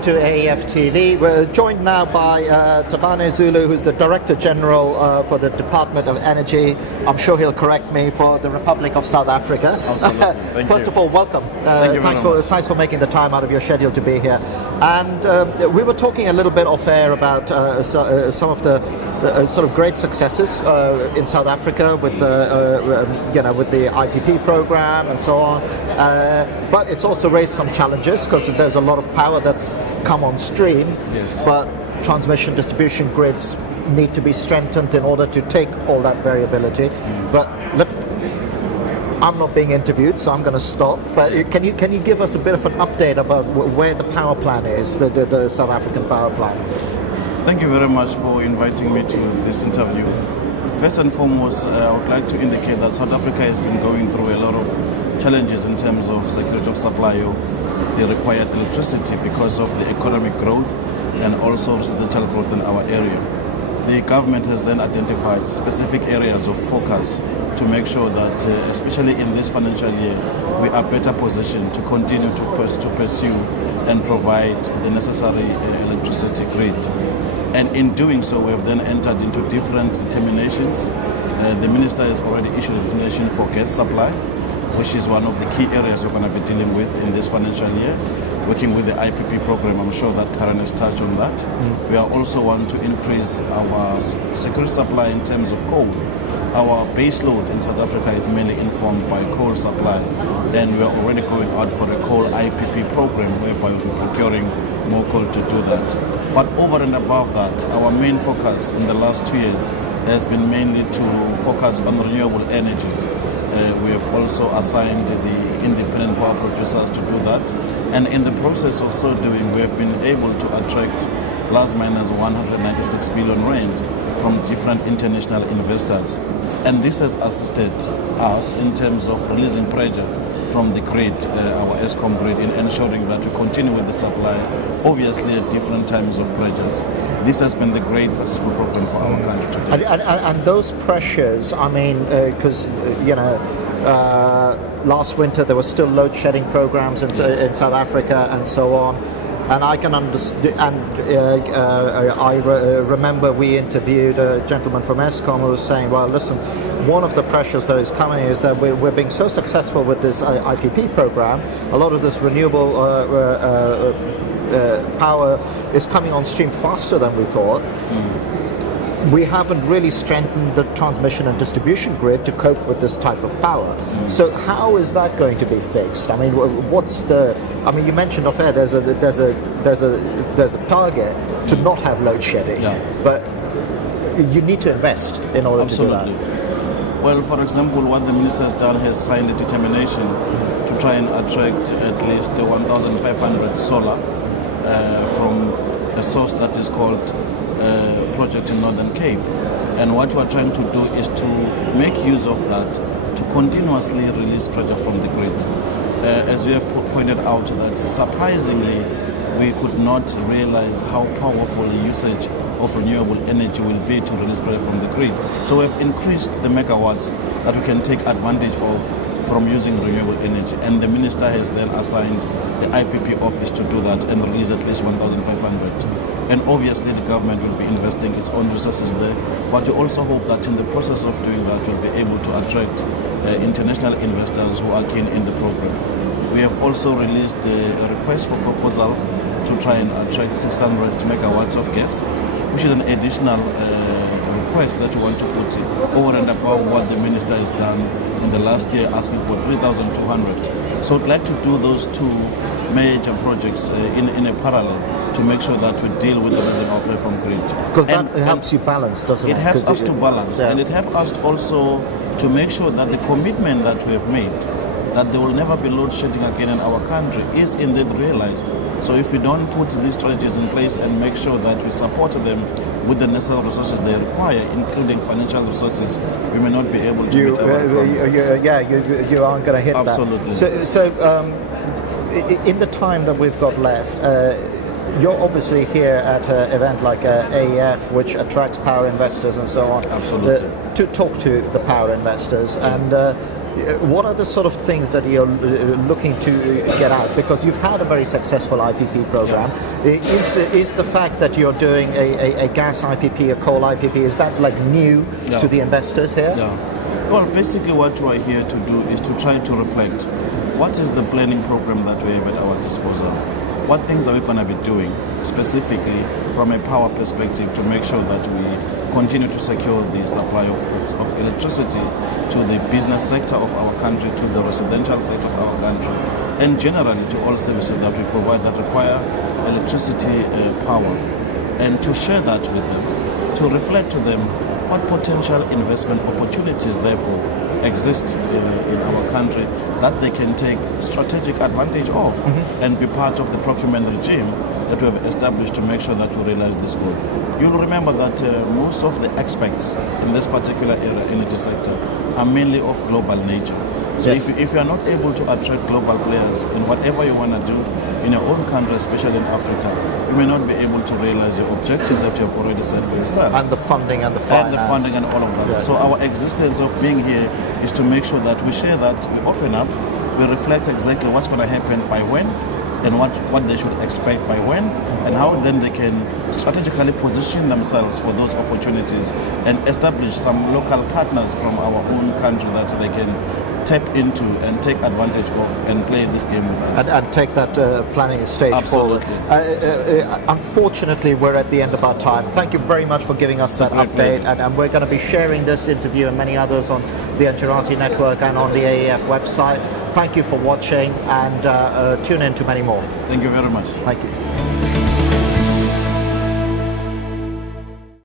welcome to AEF TV. We're joined now by Thabane Zulu, who's the Director General for the Department of Energy. I'm sure he'll correct me, for the Republic of South Africa. Absolutely. First of all, welcome. Thank you very much. Thanks for making the time out of your schedule to be here. And we were talking a little bit off air about some of the sort of great successes in South Africa with with the IPP program and so on. But it's also raised some challenges because there's a lot of power that's come on stream. Yes. But transmission distribution grids need to be strengthened in order to take all that variability. But I'm not being interviewed, so I'm going to stop. But can you give us a bit of an update about where the power plan is, the South African power plan? Thank you very much for inviting me to this interview. First and foremost, I would like to indicate that South Africa has been going through a lot of challenges in terms of security of supply of the required electricity because of the economic growth and also residential growth in our area. The government has then identified specific areas of focus to make sure that, especially in this financial year, we are better positioned to continue to pursue and provide the necessary electricity grid. And in doing so, we have then entered into different determinations. The minister has already issued a determination for gas supply, which is one of the key areas we're going to be dealing with in this financial year, working with the IPP program. I'm sure that Karen has touched on that. We are also want to increase our security supply in terms of coal. Our base load in South Africa is mainly informed by coal supply, and we are already going out for a coal IPP program whereby we'll be procuring more coal to do that. But over and above that, our main focus in the last 2 years has been mainly to focus on renewable energies. We have also assigned the independent power producers to do that, and in the process of so doing, we have been able to attract plus minus 196 billion rand from different international investors, and this has assisted us in terms of releasing pressure from the grid, our ESCOM grid, in ensuring that we continue with the supply, obviously at different times of pressures. This has been the great successful program for our country today. And those pressures, I mean, because last winter there were still load shedding programs in South Africa and so on. And I can understand, and I remember we interviewed a gentleman from ESCOM who was saying, well, listen, one of the pressures that is coming is that we're being so successful with this IPP program, a lot of this renewable power is coming on stream faster than we thought. We haven't really strengthened the transmission and distribution grid to cope with this type of power. So how is that going to be fixed? I mean, you mentioned off air there's a target to not have load shedding, but you need to invest in order to do that. Well, for example, what the minister has done, has signed a determination to try and attract at least 1,500 solar from a source that is called project in Northern Cape. And what we are trying to do is to make use of that to continuously release pressure from the grid. As we have pointed out, that surprisingly we could not realize how powerful the usage of renewable energy will be to release pressure from the grid. So we have increased the megawatts that we can take advantage of from using renewable energy, and the minister has then assigned the IPP office to do that and release at least 1,500. And obviously the government will be investing its own resources there, but we also hope that in the process of doing that we'll be able to attract international investors who are keen in the program. We have also released a request for proposal to try and attract 600 megawatts of gas, which is an additional request that we want to put over and above what the minister has done in the last year, asking for 3,200. So I'd like to do those two major projects in a parallel to make sure that we deal with the reservoir play from grid. Because that helps you balance, doesn't it? It helps us to balance, and it helps us also to make sure that the commitment that we have made, that there will never be load shedding again in our country, is indeed realized. So if we don't put these strategies in place and make sure that we support them with the necessary resources they require, including financial resources, we may not be able to meet our requirements. You aren't going to hit Absolutely. that. So in the time that we've got left, you're obviously here at an event like AEF, which attracts power investors and so on. Absolutely. To talk to the power investors. And What are the sort of things that you're looking to get out? Because you've had a very successful IPP program. Is the fact that you're doing a gas IPP, a coal IPP, is that like new to the investors here? Yeah. Well, basically what we're here to do is to try to reflect what is the planning program that we have at our disposal. What things are we going to be doing specifically from a power perspective to make sure that we continue to secure the supply of electricity to the business sector of our country, to the residential sector of our country, and generally to all services that we provide that require electricity power, and to share that with them, to reflect to them what potential investment opportunities therefore exist in our country that they can take strategic advantage of and be part of the procurement regime that we have established to make sure that we realize this goal. You'll remember that most of the experts in this particular area, energy sector, are mainly of global nature. So if you are not able to attract global players in whatever you want to do in your own country, especially in Africa, you may not be able to realize your objectives that you have already set for yourself. And the funding and the finance. And the funding and all of that. Yeah. So our existence of being here is to make sure that we share that, we open up, we reflect exactly what's going to happen by when, and what they should expect by when, and how then they can strategically position themselves for those opportunities and establish some local partners from our own country that they can tap into and take advantage of and play this game with us. And take that planning stage forward. Unfortunately, we're at the end of our time. Thank you very much for giving us that update. And we're going to be sharing this interview and many others on the Antirati Network and on the AEF website. Thank you for watching, and tune in to many more. Thank you very much. Thank you.